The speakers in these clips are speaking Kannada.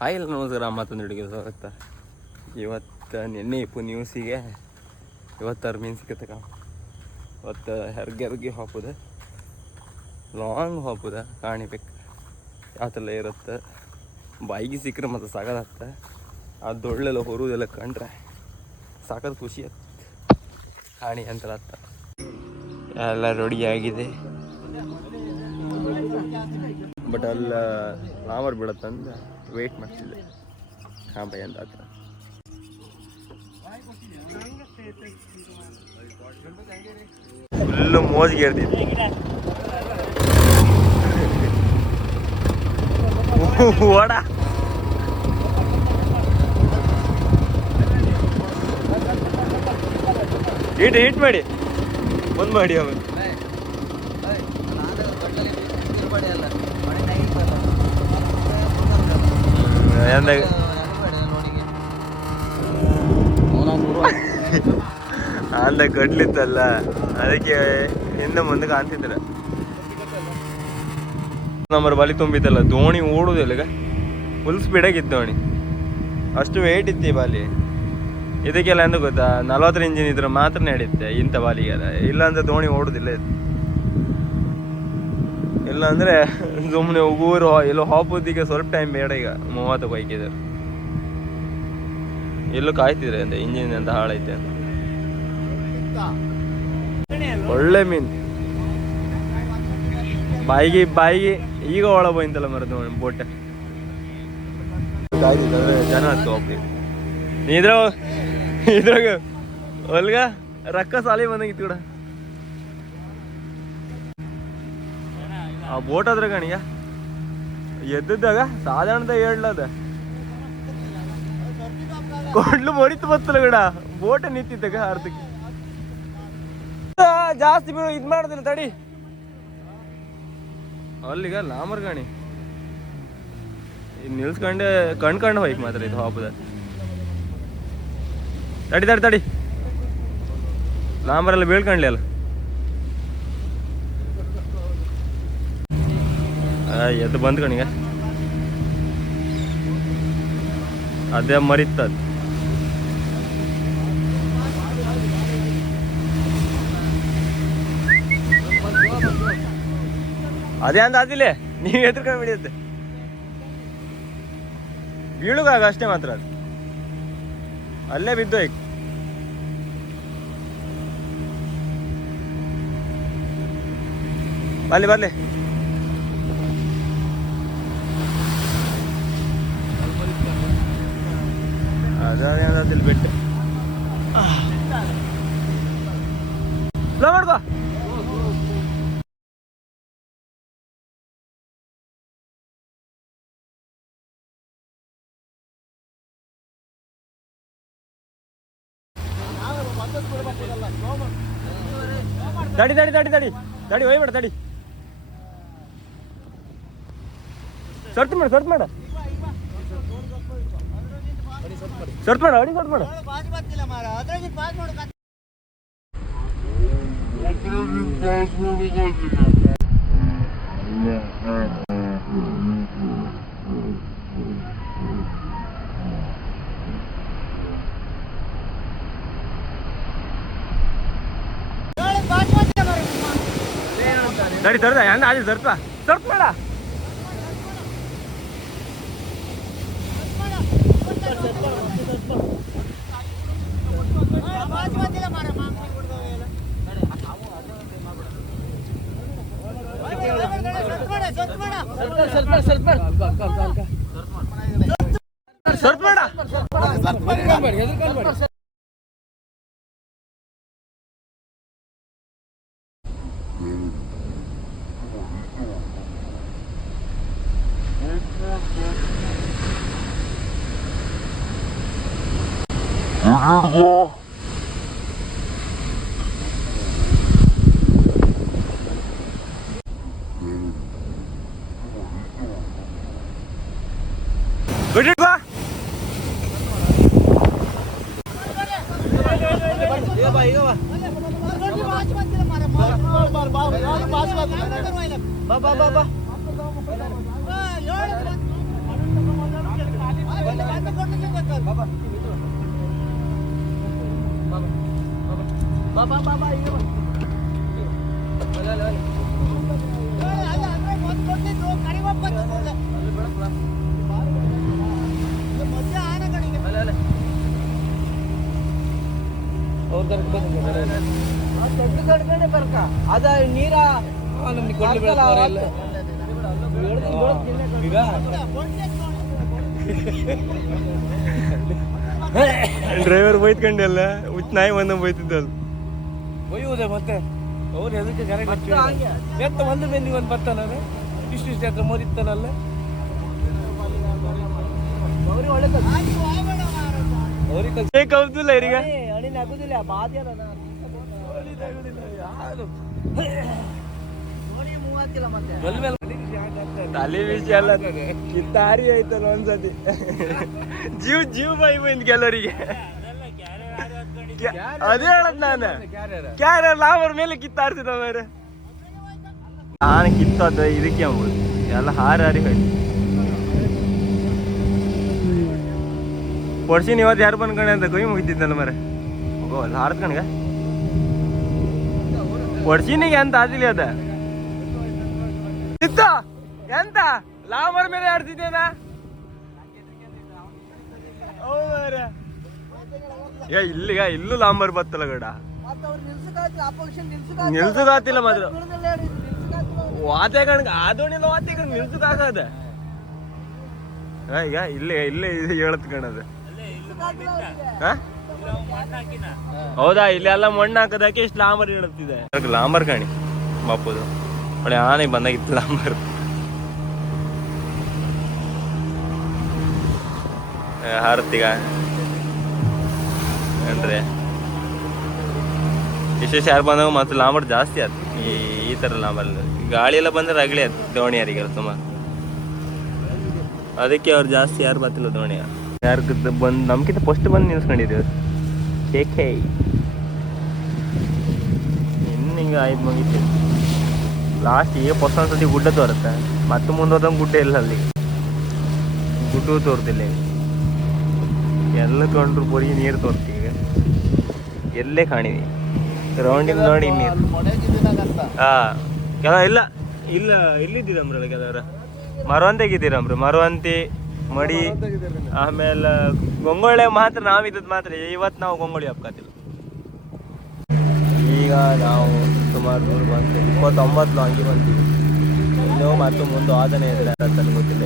ಹಾಯ್ ಎಲ್ಲ ನಮಸ್ಕಾರ, ಮತ್ತೊಂದು ಹಿಡಿಗೆ ಸ್ವಾಗತ. ಇವತ್ತು ನಿನ್ನೆ ಇಪ್ಪು ನ್ಯೂಸಿಗೆ ಇವತ್ತಾರು ಮೀನು ಸಿಕ್ಕತ್ತಕ. ಇವತ್ತು ಹೆರ್ಗೆ ಹಾಕೋದು ಲಾಂಗ್ ಹಾಕೋದ ಕಾಣಿಬೇಕು ಯಾವ ಥರ ಇರುತ್ತೆ. ಬಾಯಿಗೆ ಸಿಕ್ಕರೆ ಮತ್ತು ಸಾಕಾಗತ್ತ. ಆ ದೊಡ್ಳೆಲ್ಲ ಹೊರುವುದೆಲ್ಲ ಕಂಡ್ರೆ ಸಾಕಾದ ಖುಷಿ ಆಯ್ತು. ಕಾಣಿ ಅಂತ ಎಲ್ಲ ರೆಡಿ ಆಗಿದೆ. ಬಟ್ ಅಲ್ಲ ಲಾವರ್ ಬಿಡತ್ತಂದು ವೇಟ್ ಮಾಡ್ತಿದ್ದೆ. ಹಾಂ ಭಯ ಅಂತ ಹತ್ರ ಫುಲ್ಲು ಮೋಜಿಗೆ ಇರ್ತಿದ್ದೆ. ಓಡ ಹಿಟ್ ಮಾಡಿ ಬಂದ್ ಮಾಡಿ ಅವನು ಅಂದ ಕಡ್ಲಿತ್ತಲ್ಲ, ಅದಕ್ಕೆ ಹಿಂದೆ ಮುಂದೆ ಕಾಣ್ತಿದ್ರ. ನಂಬರ್ ಬಲಿ ತುಂಬಿತ್ತಲ್ಲ, ದೋಣಿ ಓಡುದಿಲ್ಲ, ಫುಲ್ ಸ್ಪೀಡಾಗಿತ್ತು ದೋಣಿ. ಅಷ್ಟು ವೇಟ್ ಇತ್ತು ಈ ಬಾಲಿ. ಇದಕ್ಕೆಲ್ಲ ಎಂದು ಗೊತ್ತಾ, 40 ಇಂಜಿನ್ ಇದ್ರೆ ಮಾತ್ರ ನಡೆಯುತ್ತೆ ಇಂಥ ಬಾಲಿಗೆಲ್ಲ. ಇಲ್ಲಾಂದ್ರೆ ದೋಣಿ ಓಡುದಿಲ್ಲ ಇದು. ಇಲ್ಲಾಂದ್ರೆ ಸುಮ್ಮನೆ ಊರು ಎಲ್ಲೋ ಹಾಪುದಿಗೆ ಸ್ವಲ್ಪ ಟೈಮ್ ಬೇಡ. ಈಗ 30 ಬೈಕಿದ್ರು ಎಲ್ಲೂ ಕಾಯ್ತಿದ್ರೆ ಅಂತ ಇಂಜಿನ್ ಅಂತ ಹಾಳೈತೆ ಅಂತ. ಒಳ್ಳೆ ಮೀನು ಬಾಯಿಗೆ ಈಗ ಒಳ ಹೋಯ್ತಲ್ಲ ಮರದ ಬೋಟ್ ಜನ ಹೋಗ್ತೀವಿ. ಇದ್ರಾಗ ಹೊಲ್ಗ ರೊಕ್ಕ ಸಾಲಿ ಬಂದಂಗಿತ್ತು ಕೂಡ. ಆ ಬೋಟ್ ಅದ್ರ ಕಣಿಗ ಎದ್ದಾಗ ಸಾಧಾರಣದ ಹೇಳದ ಕೊಡ್ಲು ಮರಿತು ಬತ್ತಲ್ಲ ಗಡ. ಬೋಟ್ ನಿಂತಿದ್ದಾಗ ಅರ್ಧಕ್ಕೆ ಜಾಸ್ತಿ ಇದ್ ಮಾಡ್ದಿಲ್ಲ ತಡಿ. ಅಲ್ಲಿಗ ಲಾಮರ್ ಗಾಣಿ ನಿಲ್ಸ್ಕೊಂಡೆ ಕಣ್ಕಂಡು ಹೋಯ್ಕ್ ಮಾತ್ರ ಇದು ಹಾಪದ. ತಡಿ ಲಾಂಬರೆಲ್ಲ ಬೀಳ್ಕೊಂಡ್ಲಿ ಅಲ್ಲ. ಎದ್ದು ಬಂದ್ ಕಣಿಗ ಅದೇ ಮರಿತದ. ಅದೇ ಅಂದ ಅದಿಲ್ಲ, ನೀವು ಎದ್ರಕೊಂಡು ಬಿಡಿಯುತ್ತೆ. ಬೀಳುಗಾಗ ಅಷ್ಟೇ ಮಾತ್ರ ಅದು, ಅಲ್ಲೇ ಬಿದ್ದು ಹೋಯ್ತು. ಬರ್ಲಿ ಅದಿಲ್ಲ ಬಿಟ್ಟು ಸ್ಲೋ ಮಾಡ್ಕೋ. ತಡಿ ಹೋಯ್ಬೇಡ. ತಡಿ ಸರ್ಟ್ ಮಾಡ ಅಡಿ ಸರ್ಟ್ ಮಾಡ. ತಡಿ ತರ್ದ ಅದು ಸರ್ಟ್ ಮಾಡ. ಸರ್ಟ್ ಮಾಡ. ಬಾ ಅದ ನೀರ ಡ್ರೈವರ್ ಬೈತ್ಕೊಂಡಲ್ಲ ಹುಚ್ಚ ನಾಯಿ ಬಂದ ಬೈತಿದ್ದಲ್ಲ ಬೈಯುವುದೇ ಮತ್ತೆ ಅವ್ರು ಎದಕ್ಕೆ ಎತ್ತ ಒಂದು ಬೆಂದಿ ಒಂದು ಬರ್ತಾನ ಇಷ್ಟು ಹತ್ರ ಮೋದಿತ್ತಾನಲ್ಲ ಅವ್ರಿಗೆ ಆಗುದಿಲ್ಲ ಈಗ ಆಗುದಿಲ್ಲ ಬಾದಿ ತಲೆ ವಿಷಯ ಅಲ್ಲ ಕಿತ್ತಾರಿ ಆಯ್ತಲ್ಲ ಒಂದ್ಸತಿ ಜೀವ ಬೈ ಬಂದ್ ಕೆಲವರಿಗೆ ಅದೇ ಹೇಳದ್ ನಾನು ಕ್ಯಾರ ಅವ್ರ ಮೇಲೆ ಕಿತ್ತಾಡ್ತಿದ್ದ ಬೇರೆ ನಾನು ಕಿತ್ತದ ಇದಕ್ಕೆ ಅಂಬೋದು ಎಲ್ಲ ಹಾರಿ ಹೋಯ್ತು ಕೊಡ್ಸಿನ ಇವತ್ತು ಯಾರು ಬಂದ್ಕೊಂಡೆ ಅಂತ ಕೈ ಮುಗಿತಿದ್ದಲ್ಲ ಮರೆ ಹೋಗೋ ಅಲ್ಲಿ ಹಾರತ್ಕಣ್ಗ ಕೊಡ್ಸಿನಿಗೆ ಅಂತ ಆದಿಲ್ಲ ಅದ ಇತ್ತ ಎಂತ ಲಾಮರ್ ಮೇಲೆ ಆಡ್ತಿದ್ದೇನಾ ಇಲ್ಲಿಗ ಇಲ್ಲೂ ಲಾಂಬರ್ ಬತ್ತಲ್ಲ ಗಡ ನಿಲ್ಸದಾತಿಲ್ಲ ಮಾತ್ರ ವಾತೆ ಕಣ್ಗ ಆದೋಣಿಲ್ಲ ವಾತೆ ಕಣ್ ನಿಲ್ಸದಾಗದ ಈಗ ಇಲ್ಲೇ ಇಲ್ಲೇ ಹೇಳತ್ ಕಣದ ಹೌದಾ ಇಲ್ಲಿ ಎಲ್ಲ ಮಣ್ಣು ಹಾಕದಕ್ಕೆ ಇಷ್ಟು ಲಾಂಬರ್ ಹೇಳುತ್ತಿದೆ ಲಾಂಬರ್ ಕಾಣಿ ಬಾಪುದು ಒಳ್ಳೆ ಆನೆ ಬಂದಾಗಿತ್ತು ಲಾಂಬರ್ ಹಾರತ್ತಿಗ ಅಂದ್ರೆ ವಿಶೇಷ ಯಾರು ಬಂದಾಗ ಮತ್ತೆ ಲಾಂಬರ್ ಜಾಸ್ತಿ ಆಯ್ತು ಈ ಥರ ಲಾಂಬರ್ ಗಾಳಿ ಎಲ್ಲ ಬಂದ್ರೆ ರಗಳಿ ಆಯ್ತು ದೋಣಿಯಾರಿಗೆಲ್ಲ ಸುಮಾರು ಅದಕ್ಕೆ ಅವ್ರು ಜಾಸ್ತಿ ಯಾರು ಬರ್ತಿಲ್ಲ ದೋಣಿಯ ಯಾರು ಬಂದು ನಮ್ಗಿಂತ ಫಸ್ಟ್ ಬಂದು ನಿಲ್ಸ್ಕೊಂಡಿದ್ದೀವಿ ಕೇಕೆ ಇನ್ನು ಹಿಂಗೆ ಆಯ್ತು ಮುಗಿತು ಲಾಸ್ಟಿಗೆ ಫಸ್ಟ್ ಒಂದ್ಸತಿ ಗುಡ್ಡ ತೋರುತ್ತೆ ಮತ್ತೆ ಮುಂದೋದ ಗುಡ್ಡ ಇಲ್ಲ ಅಲ್ಲಿ ಗುಡ್ಡು ತೋರ್ತಿಲ್ಲ ಎಲ್ಲ ಕೊಂಡ್ರು ಬರೀ ನೀರು ತೋರ್ತಿ ಈಗ ಎಲ್ಲೇ ಕಾಣಿವಿ ರೌಂಡಿಂಗ್ ನೋಡಿ ನೀರು ಕೆಲ ಇಲ್ಲ ಇಲ್ಲ ಇಲ್ಲಿದ್ದೀರಮ್ರಲ್ಲ ಕೆಲವ್ರ ಮರವಂತೆಗಿದ್ದೀರಮ್ರಿ ಮರವಂತಿ ಮಡಿ ಆಮೇಲೆ ಗೊಂಗೊಳ್ಳೆ ಮಾತ್ರ ನಾವಿದ್ದದ್ದು ಮಾತ್ರ ಇವತ್ತು ನಾವು ಗೊಂಗೊಳ್ಳಿ ಹಬ್ಕತ್ತಿಲ್ಲ ಈಗ ನಾವು ಸುಮಾರು ದೂರ ಬಂದು 29 ಹಂಗೆ ಬಂತೀವಿ ಇನ್ನೂ ಮತ್ತು ಮುಂದೆ ಆದನೆ ಇದ್ರೆ ಅಂತ ಗೊತ್ತಿಲ್ಲ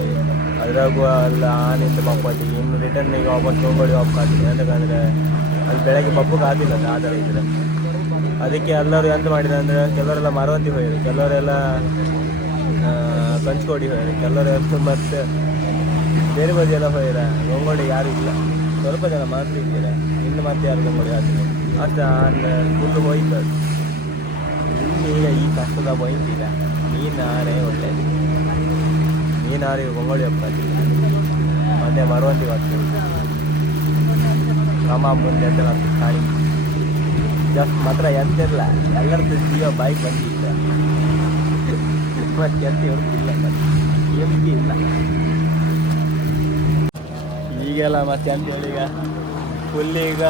ಅದ್ರಾಗೂ ಅಲ್ಲ ಆನಿಂದ ಬಪ್ಪತ್ತೀವಿ ಇನ್ನು ರಿಟರ್ನ್ ಈಗ ವಾಪಸ್ ಗೊಂಗೊಳ್ಳಿ ಹಬ್ಕಾತೀವಿ ಯಾಕಂದರೆ ಅಲ್ಲಿ ಬೆಳಗ್ಗೆ ಬಪ್ಪಗೆ ಆಗಿಲ್ಲ ಅದು ಆಧಾರ ಇದ್ರೆ ಅದಕ್ಕೆ ಎಲ್ಲರೂ ಎಂತ ಮಾಡಿದ್ರು ಅಂದರೆ ಕೆಲವರೆಲ್ಲ ಮರವಂತಿ ಹೋಯ್ರು ಕೆಲವರೆಲ್ಲ ಕಂಚ್ಕೋಡಿ ಹೋಯ್ರು ಕೆಲವರೆಲ್ಲ ಮತ್ತೆ ಬೇರೆ ಬದಿಯೆಲ್ಲ ಹೋಯ್ರ ಗೊಂಗೋಡಿ ಯಾರು ಇಲ್ಲ ಸ್ವಲ್ಪ ಜನ ಮಾತ್ರ ಇದ್ದೀರ ಇನ್ನು ಮತ್ತೆ ಯಾರು ಗೊಂಗೋಡಿ ಹಾಕ್ತೀವಿ ಅಷ್ಟು ಫುಲ್ಲು ಹೋಯ್ತು ಈಗ ಈ ಕಷ್ಟದ ಹೋಯ್ತೀಗ ನೀನಾರೇ ಒಳ್ಳೆಯದು ನೀನಾರಿ ಗೊಂಗೋಳಿ ಹೋಗ್ತೀವಿ ಮತ್ತೆ ಮರವಂತಿಗೆ ಹಾಕ್ತೀವಿ ರಾಮ ಮುಂದೆ ಅಂತ ಕಾಣಿ ಜಸ್ಟ್ ಮಾತ್ರ ಎಂತಿರಲ್ಲ ಎಲ್ಲರದ್ದು ಜೀವ ಬೈಕ್ ಬಂದಿದ್ದ ಮತ್ತೆ ಎಂತ ಹೇಳ್ತಿಲ್ಲ ಎಂಟಿ ಇಲ್ಲ ಈಗೆಲ್ಲ ಮತ್ತೆ ಅಂತ ಹೇಳಿ ಈಗ ಫುಲ್ ಈಗ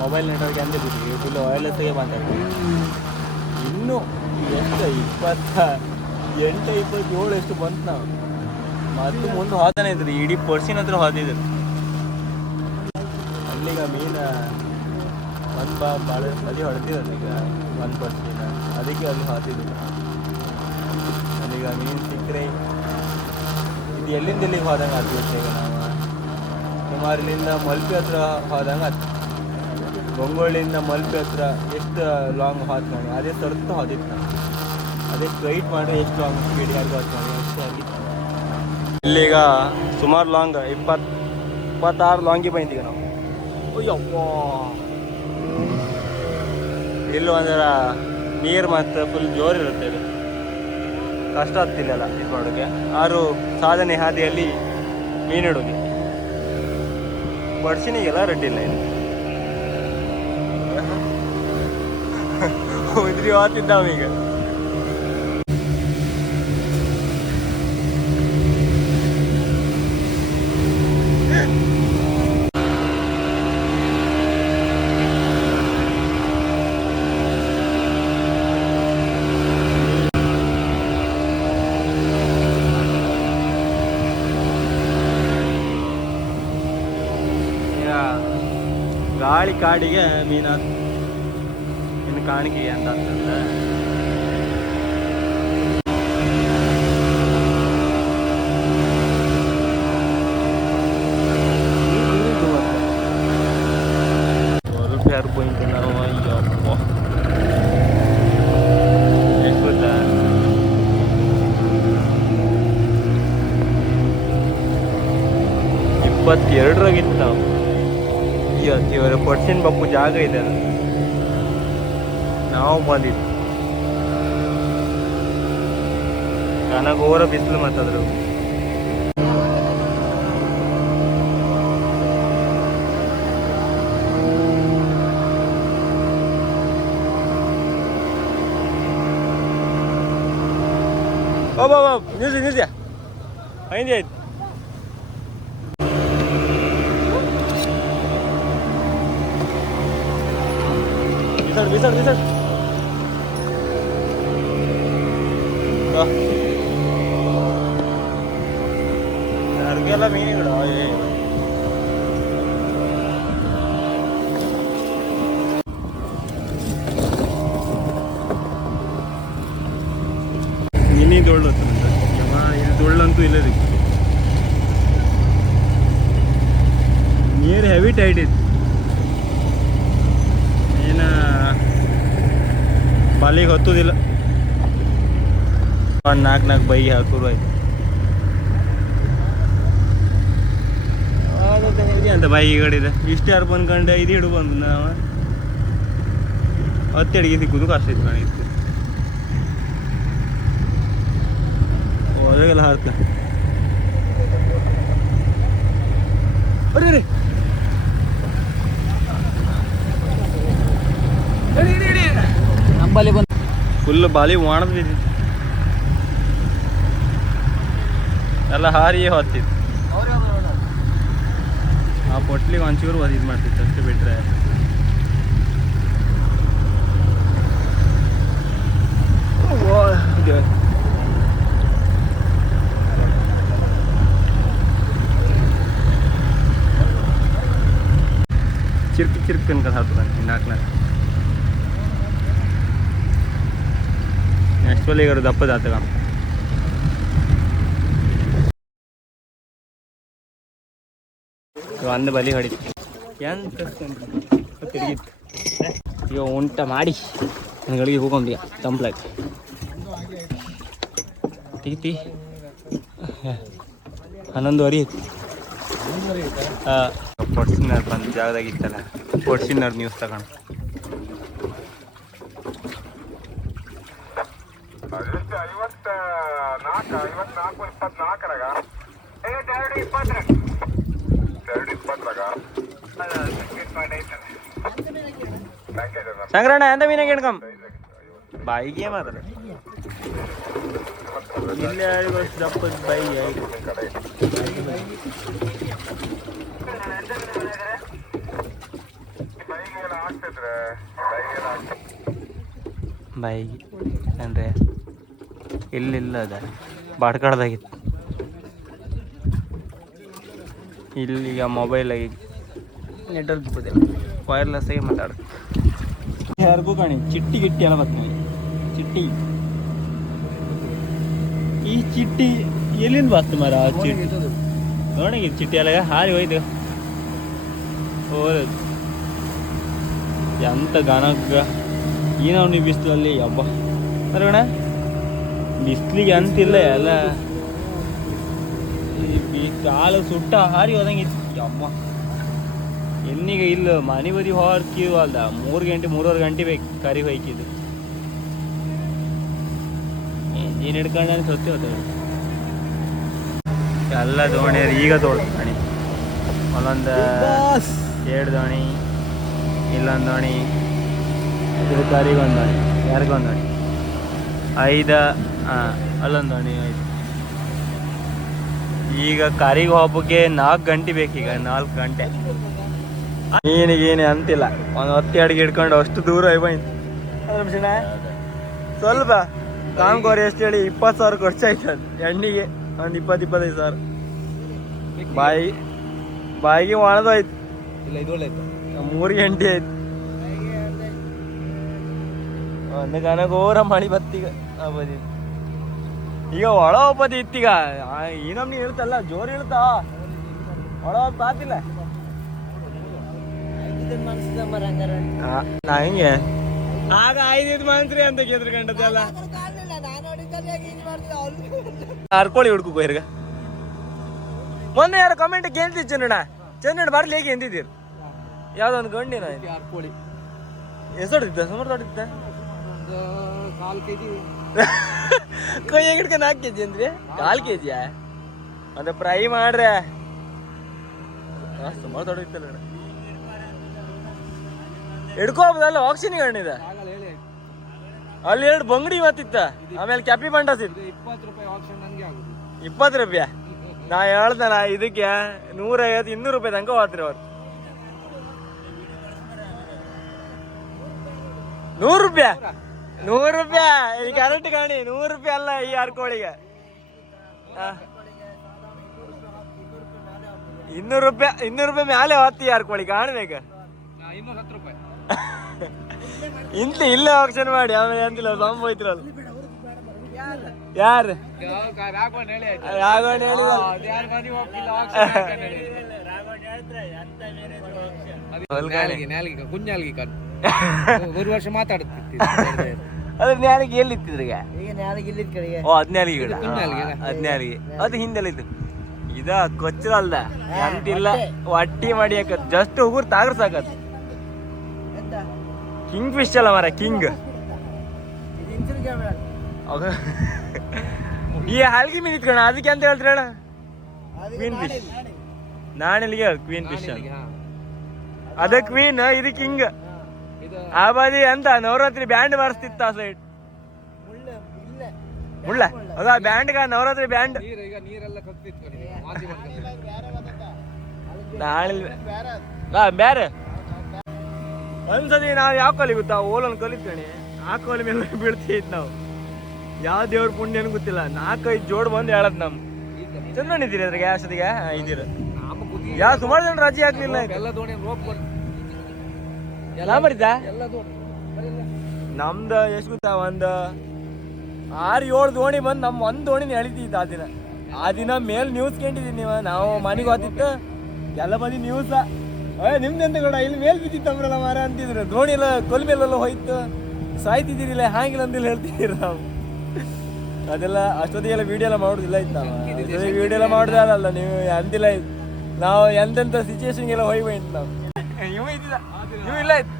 ಮೊಬೈಲ್ ನೆಟ್ವರ್ಕ್ ಅಂತ ಬಿಟ್ಟಿವಿ ಫುಲ್ ವೈರ್ಲೆಸ್ಗೆ ಮಾತಾಡ್ತೀವಿ ಇನ್ನೂ ಎಷ್ಟು 28 27 ಎಷ್ಟು ಬಂತು ನಾವು ಮತ್ತು ಮುಂದೆ ಹೋದಾನೆ ಇದ್ರಿ ಇಡೀ ಪರ್ಸಿನ ಹತ್ರ ಹೋದಿದ್ರು ಅಲ್ಲಿಗ ಮೀನ ಒಂದು ಭಾಳ ಅಲ್ಲಿ ಹೊಡೆದಿರೋದು ಈಗ ಒಂದು ಪರ್ಸಿನ ಅದಕ್ಕೆ ಅಲ್ಲಿ ಹೋದಿದ್ರು ಅಲ್ಲಿಗ ಮೀನು ಸಿಕ್ಕರೆ ಇದು ಎಲ್ಲಿಂದ ಎಲ್ಲಿಗೆ ಹೋದಂಗೆ ಆಗ್ತಿತ್ತು ಈಗ ನಾವು ಸುಮಾರು ಇಲ್ಲಿಂದ ಮಲ್ಪೆ ಹತ್ರ ಹೋದಂಗೆ ಅದು ಗೊಂಗೊಳ್ಳಿಯಿಂದ ಮಲ್ಪೆ ಹತ್ರ ಎಷ್ಟು ಲಾಂಗ್ ಹೋದ್ಕೊಂಡು ಅದೇ ತರ್ತು ಹೋದಿತ್ತು ನಾವು ಅದೇ ಸ್ಟ್ರೈಟ್ ಮಾಡಿ ಎಷ್ಟು ಲಾಂಗ್ ಸ್ಪೀಡ್ ಯಾರು ಹೋದ್ಕೊಂಡು ಅಷ್ಟೇ ಆಗಿತ್ತು ಇಲ್ಲೀಗ ಸುಮಾರು ಲಾಂಗ್ 26 ಲಾಂಗಿ ಬಂದೀಗ ನಾವು ಅಯ್ಯಪ್ಪ ಇಲ್ಲಿ ಒಂದರ ನೀರು ಮತ್ತು ಫುಲ್ ಜೋರಿರುತ್ತೆ ಇದು ಕಷ್ಟ ಆಗ್ತಿಲ್ಲಲ್ಲ ಇದು ಮಾಡೋಕ್ಕೆ ಆರು ಸಾಧನೆ ಹಾದಿಯಲ್ಲಿ ಮೀನಿಡೋಗೆ ಬಡ್ಸಿನಿಗೆಲ್ಲ ರೆಡ್ಡಿಲ್ಲ ಇದು ಇದ್ರಿ ಹೋಗ್ತಿದ್ದಾವ ಈಗ ಗಾಳಿ ಕಾಡಿಗೆ ಮೀನು ಇನ್ನು ಕಾಣಿಕೆ ಅಂತ ಆಗ್ತದೆ. ಯಾರು ಪಾಯಿಂಟ್ ನಾವು ಅಯ್ಯಪ್ಪ ಎಷ್ಟು ಗೊತ್ತಾ, 22ರಾಗಿತ್ತು ನಾವು. ಇವರ ಪರ್ಸೆಂಟ್ ಬಪ್ಪು ಜಾಗ ಇದೆ, ನಾವು ಬಂದಿದ್ದು ಘೋರ ಬಿಸಿಲು ಮಾತಾದ್ರು. ಬಾಬಾ ನಿಲ್ಸಿ ಐದು ಆಯ್ತು. ಬಿಸಾಡ್ ಯಾರಿಗೆಲ್ಲ ಮೀನುಗಳು ಮಿನಿ ದೊಳ್ಳು ಇದು ದೊಳ್ಳಂತೂ ಇಲ್ಲದಕ್ಕೆ ನೀರು ಹೆವಿ ಟೈಟ್ ಇತ್ತು. ಏನ ಬಾಲಿಗೆ ಹೊತ್ತುದಿಲ್ಲ. ಒಂದು 4 ಬೈಗೆ ಹಾಕೋರು ಆಯ್ತು ಅಂತ ಬೈಗೆ ಕಡಿದೆ. ಇಷ್ಟು ಯಾರು ಬಂದ್ಕಂಡೆ ಇದು ಹಿಡು ಬಂದು ನಾವು 10 ಅಡಿಗೆ ಸಿಕ್ಕುದು ಕಷ್ಟ ಇತ್ತು ಕಾಣಿತ್ತು. ಒಳಗೆಲ್ಲ ಹಾರ್ತ ಬರ್ರಿ ನಂಬಲ್ಲಿ ಬಂದು ಫುಲ್ ಬಾಲಿ ಒಣದಿದ್ದು ಎಲ್ಲ ಹಾರಿಯೇ ಹೊತ್ತಿತ್ತು. ಆ ಪೊಟ್ಲಿಗೆ ಒಂಚೂರು ಇದು ಮಾಡ್ತಿತ್ತು ಅಷ್ಟೇ ಬಿಟ್ರೆ. ಚಿರ್ಕ್ ಅನ್ಕೊಂಡು ಹಾಕ್ತದೆ 4 ನೆಕ್ಸ್ಟ್ ಬಲ್ಲಿ ಈಗ ದಪ್ಪದ ಆತಗ ಅಂದ ಬಲಿ ಹೊಡಿತು ಎಂತ ತಿರುಗಿತ್ತು. ಈಗ ಉಂಟ ಮಾಡಿ ನನಗಳಿಗೆ ಹೋಗೊಂಡು ತಂಪ್ಲಾಗ ತೆಗಿತಿ 11:30 ಇತ್ತು. ಫಾರ್ಚುನರ್ ಬಂದು ಜಾಗದಾಗ ಇತ್ತಲ್ಲ, ಫಾರ್ಚುನರ್ ನ್ಯೂಸ್ ತಗೊಂಡು ಸಂಗ್ರಹಣ ಎಂತ ಮೀನಾಗ ಹಿಡ್ಕಂ ಬಾಯಿಗೆ ಮಾತ್ರ ಇಲ್ಲಿ ದಪ್ಪದ ಬಾಯಿಗೆ ಬಾಯಿಗೆ ಅಂದರೆ ಇಲ್ಲಿಲ್ಲ ಅದ ಬಾಡ್ಕಾಡ್ದಾಗಿತ್ತು. ಇಲ್ಲಿಗ ಮೊಬೈಲಾಗಿ ನೆಟ್ವರ್ಕ್ ಬುದೆ ವೈರ್ಲೆಸ್ ಆಗಿ ಮಾತಾಡು. ಯಾರಿಗೂ ಕಾಣಿ ಚಿಟ್ಟಿ ಗಿಟ್ಟಿ ಎಲ್ಲ ಬರ್ತೀನಿ. ಚಿಟ್ಟಿ ಈ ಚಿಟ್ಟಿ ಎಲ್ಲಿಂದ ಬರ್ತು ಮರ? ಆ ಚಿಟ್ಟಿ ನೋಡಿ ಚಿಟ್ಟಿ ಎಲ್ಲ ಹಾರಿ ಹೋಯ್ತು. ಹೋದ ಎಂತ ಗಾನಗ ಏನೋ ನೀವು ಬಿಸಿಲಲ್ಲಿ ಹಬ್ಬ ಅರೋಣ ಬಿಸಿಲಿಗೆ ಅಂತಿಲ್ಲ ಎಲ್ಲ ಕಾಲು ಸುಟ್ಟ ಹಾರಿ ಹೋದಂಗೆ ಅಮ್ಮ. ಎನ್ನಿಗೆ ಇಲ್ಲ ಮನೆ ಬದಿ ಹೊರ್ಕಿ ಅಲ್ದ 3-3:30 ಗಂಟೆ ಬೇಕು ಕರಿ ಹೊಯ್ಕಿದ್ದು. ಎಂಜಿನ್ ಹಿಡ್ಕೊಂಡ ಸೊತ್ತಿ ಹೋಗ್ತದೆ ಎಲ್ಲ ದೋಣಿಯರು. ಈಗ ದೋಣಿ ಒಂದೊಂದು 2 ದೋಣಿ, ಇಲ್ಲೊಂದು ದೋಣಿ, ಇದು ಕರಿಗೊಂದು ದೋಣಿ, ಯಾರಿಗೊಂದು ದೋಣಿ 5 ಅಲ್ಲೊಂದು ದೋಣಿ 5. ಈಗ ಕರಿಗೆ ಹೋಗಕ್ಕೆ 4 ಗಂಟೆ ಬೇಕೀಗ, 4 ಗಂಟೆ. ನೀನಿಗೇನೆ ಅಂತಿಲ್ಲ, ಒಂದು 10 ಅಡಿಗೆ ಹಿಡ್ಕೊಂಡು ಅಷ್ಟು ದೂರ ಬಂತು. ಸ್ವಲ್ಪ ಕಾಮ್ಕೋರಿ ಎಷ್ಟು ಹೇಳಿ 20,000 ಖರ್ಚಾಯ್ತು ಎಣ್ಣಿಗೆ. ಒಂದು 20-25,000 ಬಾಯಿಗೆ ಒಣದೋಯ್ತು. ಇಲ್ಲ ಇದು ಒಳ್ಳೆ 3 ಗಂಟೆ ಆಯ್ತು. ಒಂದು ಕನಗೋರ ಮಳಿ ಬತ್ತೀಗ ಬದಿ ಈಗ ಒಳ ಒಪ್ಪದಿ ಇತ್ತೀಗ ಈ ನಮ್ನಿ ಇರುತ್ತಲ್ಲ ಜೋರು ಇರುತ್ತಾ ಒಳ ಪಾತಿಲ್ಲ ನಾ ಹಿಂಗೆ ಆಗ 5 ಮನ್ಸ್ರಿ ಅಂತ ಕೇದ್ರ ಕಂಡದಲ್ಲ ಹರ್ಕೊಳ್ಳಿ ಹುಡ್ಕು ಇರ್ಗ ಮೊನ್ನೆ ಯಾರು ಕಮೆಂಟ್ ಕೇಳ್ತಿದ್ ಚಂದ್ರಣ್ಣ ಬರ್ಲಿ ಹೇಗೆ ಎಂದಿದ್ದೀರಿ ಯಾವ್ದೋ ಒಂದು ಗಂಡಿನ ಹರ್ಕೊಳ್ಳಿ ಎಷ್ಟೊಡ್ದಿದ್ದ ಸುಮಾರು ದೊಡ್ಡಿದ್ದ 4 kg ಕೈ ಹಿಡ್ಕ 4 kg ಅಂದ್ರಿ 4 kg ಅದ ಫ್ರೈ ಮಾಡ್ರೆ ಸುಮಾರು ದೊಡ್ಡ ಹಿಡ್ಕೋಬೋದಲ್ಲ ಆಕ್ಸಿನ್ ಗಣ್ಣಿದ ಅಲ್ಲಿ 2 ಬಂಗಡಿ ಇವತ್ತಿತ್ತ ಆಮೇಲೆ ಕ್ಯಾಪಿ ಬಂಡಸ್ ಇತ್ತು 20 ರೂಪಾಯಿ ಆಪ್ಷನ್ ನಂಗೆ ಆಗುದು 20 ರೂಪಾಯಿ ನಾ ಹೇಳ್ತಾನ ಇದಕ್ಕೆ 150 200 ರೂಪಾಯಿ ತನಕ ಹೋತ್ರಿ ಅವ್ರು 100 ರೂಪಾಯಿ 100 ರೂಪಾಯಿ ಇಲ್ಲಿ ಕರೆಕ್ಟ್ ಕಾಣಿ 100 ರೂಪಾಯಿ ಅಲ್ಲ ಈ ಹರ್ಕೋಳಿಗೆ 200 ರೂಪಾಯಿ ಮ್ಯಾಲೆ ಹೊತ್ತಿ ಹರ್ಕೋಳಿ ಕಾಣ್ಬೇಕ 210 ರೂಪಾಯಿ ಇಲ್ಲೇ ಆಕ್ಷನ್ ಮಾಡಿ ಆಮೇಲೆ ಅಂತಿಲ್ಲ ಸಂಭವಿತ್ರಲ್ಲ ಯಾರು ರಾಘವಣ್ಣ ಕುഞ്ഞാಲ್ಗಿ ಒಂದು ವರ್ಷ ಮಾತಾಡುತ್ತಿತ್ತು ಅದ್ರ ನ್ಯಾಲಿಗೆ ಎಲ್ಲಿತ್ತಿದ್ರೀಗ ಓ 14 ಅದು ಹಿಂದೆಲ್ಲ ಇತ್ತು ಇದ ಕೊಚ್ಚರಲ್ದ ಅಂತಿಲ್ಲ ಒಟ್ಟಿ ಮಾಡಿಯಕ ಜಸ್ಟ್ ಉಗುರ್ ತಾಗ್ರ ಸಾಕತ್ ಕಿಂಗ್ ಫಿಶ್ ಅಲ್ಲ ಮರ ಕಿಂಗ್ ಈ ಹಲ್ಗಿ ಮೀನ್ ಇತ್ಕಣ ಅದಕ್ಕೆ ಅಂತ ಹೇಳ್ತೀರ ಹೇಳ ಕ್ವೀನ್ ಫಿಶ್ ನಾನೆಲ್ಲಿಗೆ ಕ್ವೀನ್ ಫಿಶ್ ಅದ ಕ್ವೀನ್ ಇದು ಕಿಂಗ್ ಆ ಬಾದಿ ಅಂತ ನವರಾತ್ರಿ ಬ್ಯಾಂಡ್ ಬಾರಿಸ್ತಿತ್ತ ಆ ಸೈಡ್ ಮುಳ್ಳ ಅದ ಬ್ಯಾಂಡ್ಗ ನವರಾತ್ರಿ ಬ್ಯಾಂಡ್ ಬೇರೆ ಒಂದ್ಸತಿ ನಾವ್ ಯಾವ ಕಲಿ ಗೊತ್ತಾ ಓಲನ್ ಕಲಿತೇನೆ ಆ ಕೋಲಿ ಮೇಲೆ ಬೀಳ್ತಿದ್ ನಾವು ಯಾವ ದೇವ್ರ ಪುಣ್ಯನ್ ಗೊತ್ತಿಲ್ಲ 4-5 ಜೋಡ್ ಬಂದು ಹೇಳದ್ ನಮ್ ಚಂದ್ರನಿದ್ದೀರಿ ಅದ್ರಾಗ ಯಾಸದಿಗೆ ಇದ್ದೀರ ಯಾವ ಸುಮಾರು ಜನ ರಜೆ ಆಗ್ಲಿಲ್ಲ ಎಲ್ಲ ಬರಿತ ನಮ್ದ ಎಷ್ಟು ಗೊತ್ತಾ ಒಂದ್ 6-7 ದೋಣಿ ಬಂದ್ ನಮ್ ಒಂದ್ ದೋಣಿನ ಎಳಿತಿತ್ತು ಆ ದಿನ ಮೇಲ್ ನ್ಯೂಸ್ ಕೇಳಿದೀನಿ ನೀವು ನಾವು ಮನೆಗೆ ಹೋತಿತ್ತು ಎಲ್ಲ ಬಂದಿ ನ್ಯೂಸ್ ನಿಮ್ದೆಂತ ಕೂಡ ಇಲ್ಲಿ ಮೇಲ್ ಬಿದ್ದಿತ್ತಂಬ್ರಲ್ಲ ಮಾರ ಅಂತಿದ್ರು ದೋಣಿ ಎಲ್ಲ ಕೊಲ್ ಮೇಲೆಲ್ಲ ಹೋಯ್ತು ಸಾಯ್ತಿದ್ದೀರಿಲ್ಲ ಹಾಗಿಲ್ಲ ಅಂದಿಲ್ಲ ಹೇಳ್ತಿದ್ದೀರಿ ನಾವು ಅದೆಲ್ಲ ಅಷ್ಟೊತ್ತಿಗೆಲ್ಲ ವಿಡಿಯೋ ಎಲ್ಲ ಮಾಡೋದಿಲ್ಲ ಇತ್ತು ನಾವು ವಿಡಿಯೋ ಎಲ್ಲ ಮಾಡೋದಲ್ಲ ನೀವು ಅಂದಿಲ್ಲ ಇತ್ತು ನಾವು ಎಂತೆಂಥ ಸಿಚುವೇಶನ್ಗೆಲ್ಲ ಹೋಗಿ ಹೋಯ್ತು ನಾವು ಇವು ಇದ್ದಿಲ್ಲ ಇವು ಇಲ್ಲ ಇತ್ತು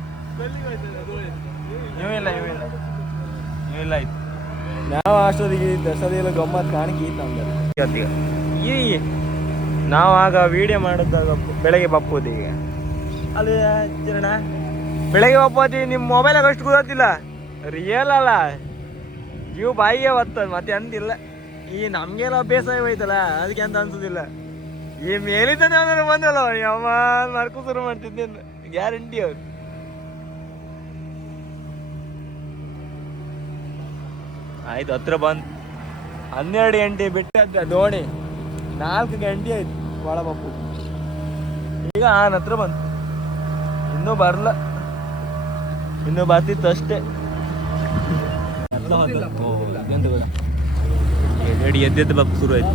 ಇವು ಇಲ್ಲ ಇತ್ತು ನಾವು ಅಷ್ಟೊತ್ತಿಗೆ ಅಷ್ಟೊತ್ತಿಗೆಲ್ಲ ಗಮ್ಮತ್ ಕಾಣಿಕೆ ಇತ್ತು ನಮ್ಗೆ ಈ ನಾವು ಆಗ ವಿಡಿಯೋ ಮಾಡಿದಾಗ ಬೆಳಗ್ಗೆ ಬಪ್ಪೋದು ಈಗ ಅಲ್ಲಿ ಚಿರಣ ಬೆಳಗ್ಗೆ ಬಪ್ಪೋತಿ ನಿಮ್ಮ ಮೊಬೈಲಾಗ ಅಷ್ಟು ಗೊತ್ತಿಲ್ಲ ರಿಯಲ್ ಅಲ್ಲ ಇವು ಬಾಯಿಗೆ ಒತ್ತದ ಮತ್ತೆ ಅಂತಿಲ್ಲ ಈ ನಮ್ಗೆಲ್ಲ ಅಭ್ಯಾಸ ಹೋಯ್ತಲ್ಲ ಅದಕ್ಕೆ ಅಂತ ಅನ್ಸೋದಿಲ್ಲ ಈ ಮೇಲಿದ್ದಾನೆ ಅವನು ಬಂದಲ್ಲ ಅಮ್ಮ ಮರ್ಕು ಶುರು ಮಾಡ್ತಿದ್ದೆ ಗ್ಯಾರಂಟಿ ಅವ್ರು ಆಯ್ತು ಹತ್ರ ಬಂದು 12 ಗಂಟೆ ಬಿಟ್ಟು ದೋಣಿ 4 ಗಂಟೆ ಆಯ್ತು ಒಳ ಬಪ್ಪು ಈಗ ಆನ್ ಹತ್ರ ಬಂತು ಇನ್ನೂ ಬರಲ್ಲ ಇನ್ನೂ ಬರ್ತಿತ್ತು ಅಷ್ಟೇ ಎದ್ದೆದ್ದು ಬಪ್ಪು ಶುರು ಆಯ್ತು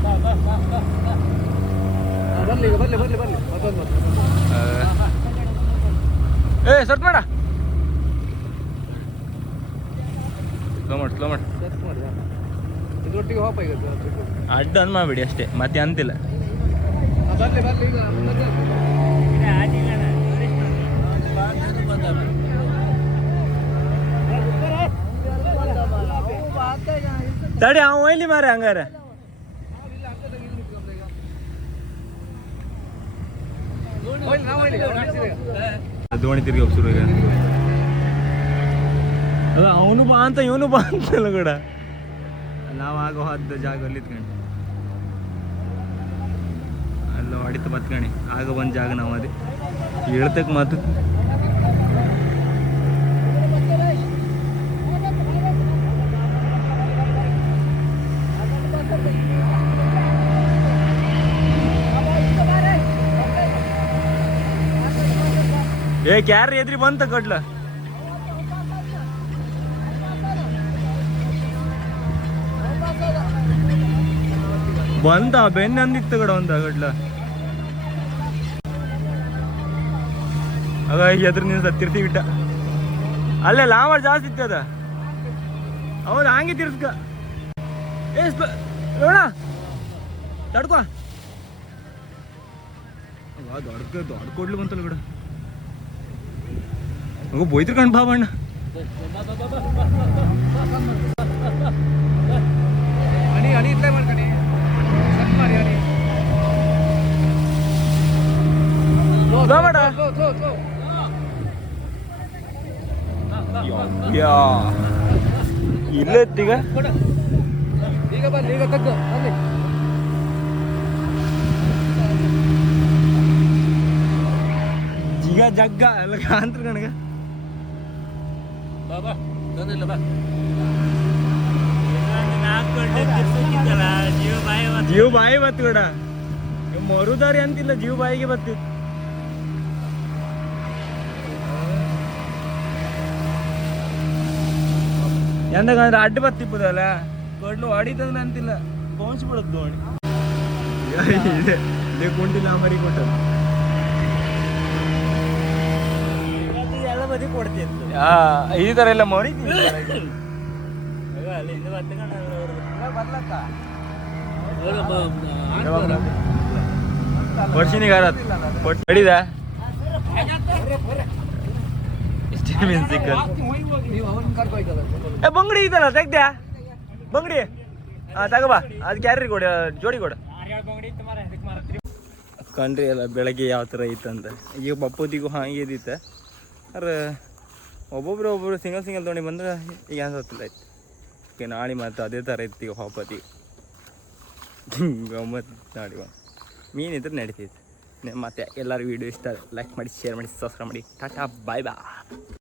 ಏ ಸರ್ಟ್ ಮಾಡ ಸ್ಲೋ ಮಾಡ ಅಡ್ಡ ಅನ್ ಮಾಡ್ಬಿಡಿ ಅಷ್ಟೇ ಮತ್ತೆ ಅಂತಿಲ್ಲ ತಡಿ ಅವ ಒಯ್ಲಿ ಮಾರ ಹಂಗಾರ ದೋಣಿ ತಿರುಗಿ ಹೋಗಿ ಶುರು ಈಗ ಅಲ್ಲ ಅವನು ಬಾ ಅಂತ ಇವನು ಬಾ ಅಂತಲ್ಲ ಕೂಡ ನಾವು ಆಗ ಹೋದ ಜಾಗದಲ್ಲಿ ಇತ್ಕಣಿ ಅಲ್ಲ ಹೊಡಿತು ಬತ್ಕಣಿ ಆಗ ಒಂದು ಜಾಗ ನಾವು ಅದೇ ಹೇಳ್ತಕ್ಕೆ ಮಾತು ಏ ಕ್ಯಾರ ಎದ್ರಿ ಬಂತ ಕಡ್ಲ ಬಂತ ಬೆನ್ನ ಅಂದಿತ್ತು ಕಡ ಒಂದ ಕಡ್ಲ ಆಗ ಎದ್ರ ನೀನು ಸತ್ತಿರ್ತೀವಿ ಬಿಟ್ಟ ಅಲ್ಲೇ ಲಾಮರ್ ಜಾಸ್ತಿ ಇತ್ತು ಅದ ಹೌದು ಹಂಗೆ ತಿರ್ಸ್ಕ ನೋಡ ತಡ್ಕೊ ದೊಡ್ಡ ಕೊಡ್ಲಿ ಬಂತಲ್ಲ ಬಿಡ ಮಗು ಬೋಯ್ತಿರ್ ಕಣ್ ಬಾ ಬಣ್ಣ ಹನಿ ಹನಿ ಇಟ್ಲೇ ಮಾಡ್ಕಣಿ ಸೆಟ್ ಮಾಡಿ ಹನಿ ಇಲ್ಲೇ ಈಗ ಈಗ ಬನ್ನಿ ಈಗ ತಗ್ಗು ಬನ್ನಿ ಜಿಗ ಜಗ್ಗ ಎಲ್ಲ ಕಾಂತ್ರ ಕಣಗ ಬಾಬಾ ತಂದಿಲ್ಲ ಬಾ ಜೀವ ಬಾಯಿ ಬತ್ತು ಕಡ ಮರುದಾರಿ ಅಂತಿಲ್ಲ ಜೀವ ಬಾಯಿಗೆ ಬತ್ತಿತ್ತು ಎಂದಾಗಂದ್ರೆ ಅಡ್ಡ ಬತ್ತಿಪ್ಪದಲ್ಲ ಕಡ್ಲು ಹೊಡಿತಂದ್ರೆ ಅಂತಿಲ್ಲ ಪೌಂಚ್ಬಿಡದ್ ನೋಡಿ ಇದೆ ಕೊಂಡಿಲ್ಲ ಮರಿ ಕೊಟ್ಟದ್ದು ಎಲ್ಲ ಬದಿ ಕೊಡ್ತಿತ್ತು ಈ ತರ ಎಲ್ಲ ಮರಿ ವರ್ಷಿನಿಗೆ ಹೊಡಿದ ಬಂಗಡಿ ಇದಲ್ಲ ತೆಗ್ದ್ಯಾ ಬಂಗಡಿ ತಗೋಬಾ ಅದು ಕ್ಯಾರಿ ಕೊಡಿ ಜೋಡಿ ಕೊಡ ಕಂಡ್ರಿ ಅಲ್ಲ ಬೆಳಗ್ಗೆ ಯಾವ ಥರ ಇತ್ತಂತ ಈಗ ಬಪ್ಪತ್ತಿಗೂ ಹಾಗೆ ಇದ್ದಿತ್ತ ಅರೆ ಒಬ್ಬೊಬ್ರು ಸಿಂಗಲ್ ತೊಗೊಂಡು ಬಂದ್ರೆ ಈಗ ಅನ್ಸತ್ತಿಲ್ಲ ಆಯ್ತು ಓಕೆ ನಾಳೆ ಮತ್ತು ಅದೇ ಥರ ಇತ್ತು ಈಗ ಹಾಪತಿ ಗಮ್ಮತ್ತು ನಾಡಿ ಮೀನಿದ್ರೆ ನಡೀತೈತೆ ಮತ್ತೆ ಎಲ್ಲರೂ ವೀಡಿಯೋ ಇಷ್ಟ ಲೈಕ್ ಮಾಡಿ ಶೇರ್ ಮಾಡಿ ಸಬ್ಸ್ಕ್ರೈಬ್ ಮಾಡಿ ಟಾಟಾ ಬಾಯ್ ಬಾಯ್